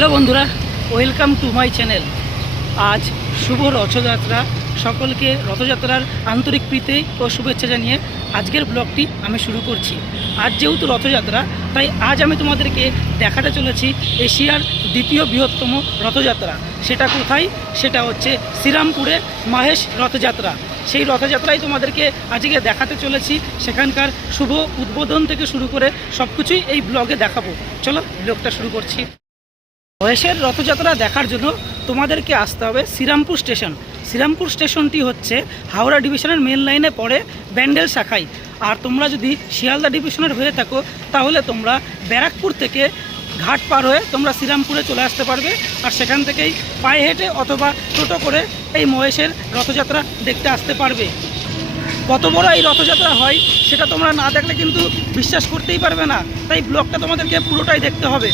Hello বন্ধুরা, welcome to my channel. আজ শুভ রথযাত্রা। সকলকে রথযাত্রার আন্তরিক প্রীতি ও শুভেচ্ছা জানিয়ে আজকের ব্লগটি আমি শুরু করছি। আজ যেহেতু রথযাত্রা, তাই আজ আমি তোমাদেরকে দেখাতে চলেছি এশিয়ার দ্বিতীয় বৃহত্তম রথযাত্রা। সেটা কোথায়? সেটা হচ্ছে শ্রীরামপুরে মাহেশ রথযাত্রা। সেই রথযাত্রায় তোমাদেরকে আজকে দেখাতে চলেছি। সেখানকার শুভ উদ্বোধন থেকে শুরু করে সব কিছুই এই ব্লগে দেখাবো। চলো ব্লগটা শুরু করছি। মহেশের রথযাত্রা দেখার জন্য তোমাদেরকে আসতে হবে শ্রীরামপুর স্টেশন। শ্রীরামপুর স্টেশনটি হচ্ছে হাওড়া ডিভিশনের মেন লাইনে পড়ে, ব্যান্ডেল শাখায়। আর তোমরা যদি শিয়ালদা ডিভিশনের হয়ে থাকো তাহলে তোমরা ব্যারাকপুর থেকে ঘাট পার হয়ে তোমরা শ্রীরামপুরে চলে আসতে পারবে। আর সেখান থেকেই পায়ে হেঁটে অথবা টোটো করে এই মহেশের রথযাত্রা দেখতে আসতে পারবে। কত বড় এই রথযাত্রা হয় সেটা তোমরা না দেখলে কিন্তু বিশ্বাস করতেই পারবে না। তাই ব্লগটা তোমাদেরকে পুরোটাই দেখতে হবে।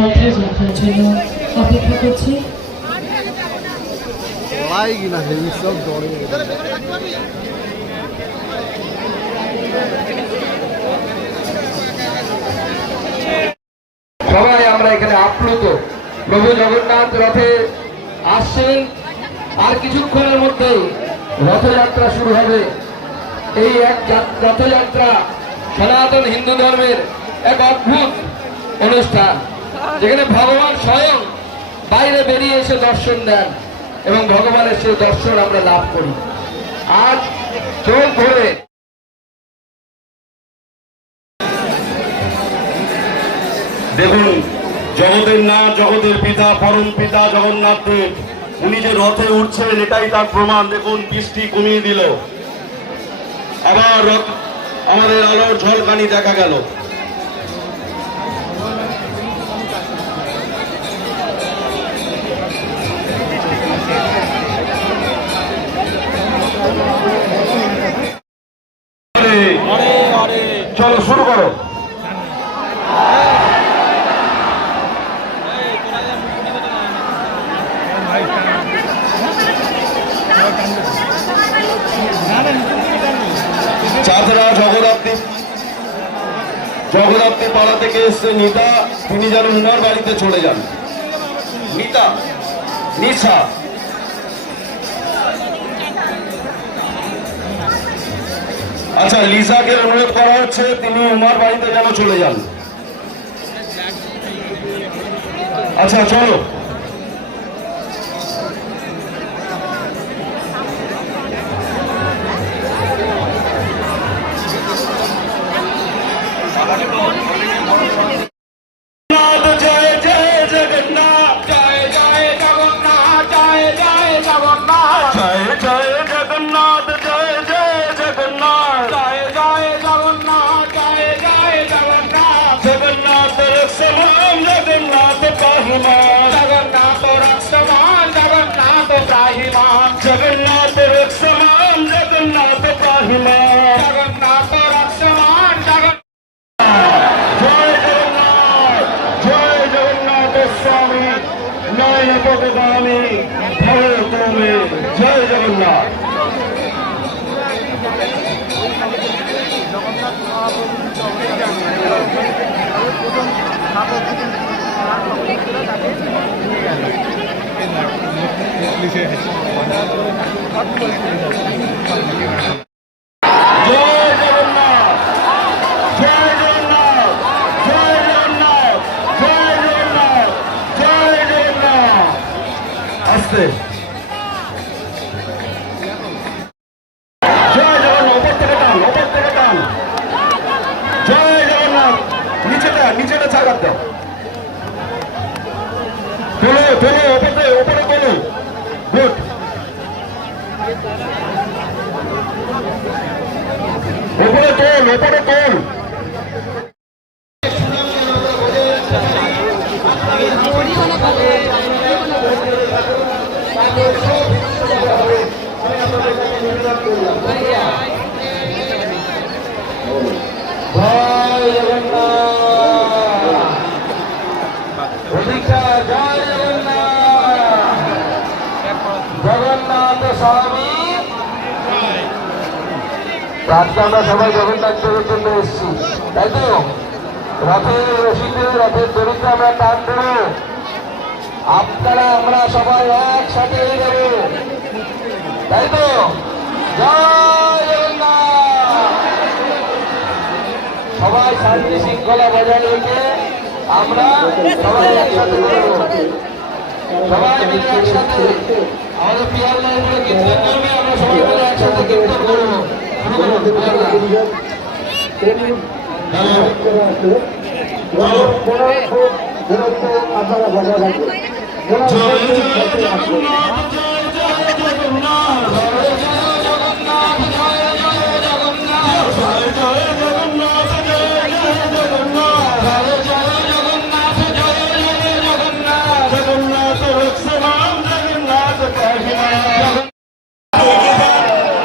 রথযাত্রার জন্য অপেক্ষা করছি। সবাই আমরা এখানে আপ্লুত। প্রভু জগন্নাথ রথে আসছেন। আর কিছুক্ষণের মধ্যেই রথযাত্রা শুরু হবে। এই এক রথযাত্রা সনাতন হিন্দু ধর্মের এক অদ্ভুত অনুষ্ঠান, যেখানে ভগবান স্বয়ং বাইরে বেরিয়ে এসে দর্শন দেন এবং ভগবানের সেই দর্শন আমরা লাভ করি। আজ চোখ ভরে দেখুন, জগতের নাথ, জগতের পিতা, পরম পিতা জগন্নাথ দেব, উনি যে রথে উঠছেন এটাই তার প্রমাণ। দেখুন, বৃষ্টি কমিয়ে দিল, আবার রথ আমাদের আলোর ঝলকানি দেখা গেল। চলো শুরু করো। জগদ্ধাত্রী পাড়া থেকে এসছে নিতা, তিনি যেন উনার বাড়িতে চলে যান। নিতা, নিশা, আচ্ছা লিসাকে অনুরোধ করা হচ্ছে তিনি উমার বাড়িতে যেন চলে যান। আচ্ছা চলো। জয় জয় জগন্নাথ, জয় জয় জগন্নাথ, জয় জয় জগন্নাথ, জয় জয় জগন্নাথ, জয় জয় জগন্নাথ, জয় জয় জগন্নাথ, জয় জয় জগন্নাথ, জগন্নাথ রক্ষমান, জগন্নাথ পাহিমান, জগন্নাথ রক্ষমান, জগন্নাথ পাহিমান, জগন্নাথ রক্ষমান, জগন্নাথ পাহিমান, জগন্নাথ রক্ষমান, জগন্নাথ। জয় জগন্নাথ, জয় জগন্নাথ স্বামী, নয় পদগামী ভব তুমি, জয় জগন্নাথ। জয় জগন্নাথ, জয় জগন্নাথ, জয় জগন্নাথ, জয় জগন্নাথ, জয় জগন্নাথ। আস্তে জয় জগন্নাথ, ওপর থেকে টান, ওপর থেকে টান। জয় জগন্নাথ, নিচেটা নিচেটা চাকার দাও, তোলো তোলো, ওপরে ওপরে তোলো, গুড। ওপরে তোল, ওপরে তোল। জয় জগন্নাথ, অধিকার জয় জগন্নাথ, জগন্নাথ স্বামী। আজকে আমরা সবাই জগন্নাথ দেবের জন্য এসেছি, তাই তো? রথের রশিদে, রথের দড়িতে আমরা টান দেবো, আপনারা আমরা সবাই একসাথে দেবো, তাই তো? জয় জগন্নাথ। সবাই শান্তি শৃঙ্খলা বজায় রেখে আমরা সবাই একসাথে করবো, সবাই মিলে একসাথে। আমাদের পিয়ার লাইনগুলো কীর্তন করবে, আমরা সবাই মিলে একসাথে কীর্তন করবো। আপনারা বজায় রাখবেন। জয় জয় জগন্নাথ, জয় জয় জগন্নাথ, জয় জয় জগন্নাথ, জয় জয় জগন্নাথ, জয় জয় জগন্নাথ, জয় জয় জগন্নাথ, জয় জয় জগন্নাথ, জয় জয় জগন্নাথ, জগন্নাথ রক্ষমান, জগন্নাথ পাহিমান।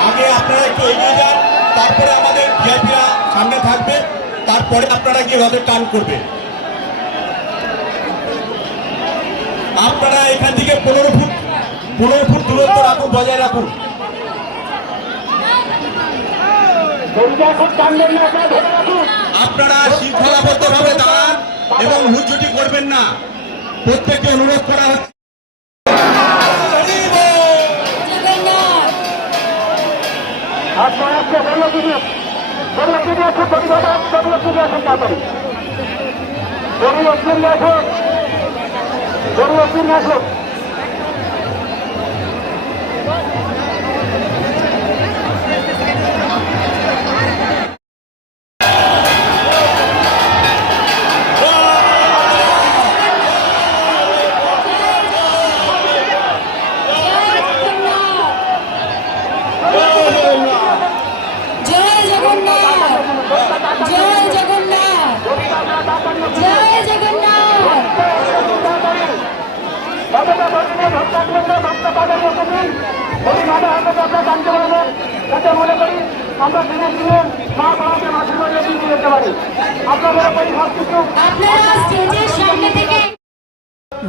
আগে আপনারা একটু এগিয়ে যান, তারপরে আমাদের ভিআইপিরা সামনে থাকবে, তারপরে আপনারা গিয়ে রথের টান করবে। আপনারা এখান থেকে 15 ফুট দূরত্ব রাখুন, বজায় রাখুন। আপনারা শৃঙ্খলাবদ্ধভাবে দাঁড়ান এবং হুড়চুটি করবেন না, প্রত্যেককে অনুরোধ করা হচ্ছে।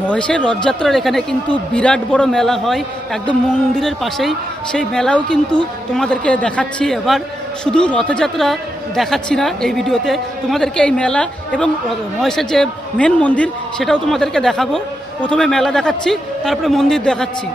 মহেশের রথযাত্রার এখানে কিন্তু বিরাট বড় মেলা হয় একদম মন্দিরের পাশেই, সেই মেলাও কিন্তু তোমাদেরকে দেখাচ্ছি এবার। শুধু রথযাত্রা দেখাচ্ছি না এই ভিডিওতে, তোমাদেরকে এই মেলা এবং মহেশের যে মেন মন্দির সেটাও তোমাদেরকে দেখাবো। প্রথমে মেলা দেখাচ্ছি, তারপরে মন্দির দেখাচ্ছি।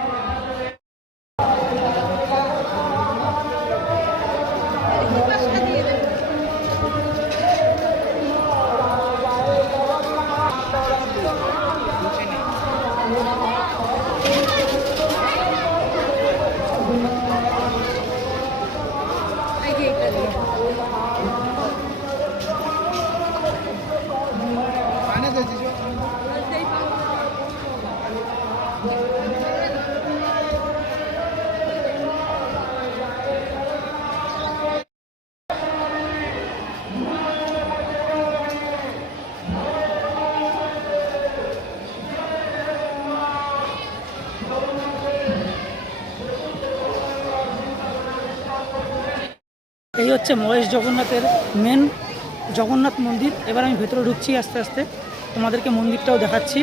এই হচ্ছে মহেশ জগন্নাথের মেন জগন্নাথ মন্দির। এবার আমি ভেতরে ঢুকছি আস্তে আস্তে, তোমাদেরকে মন্দিরটাও দেখাচ্ছি।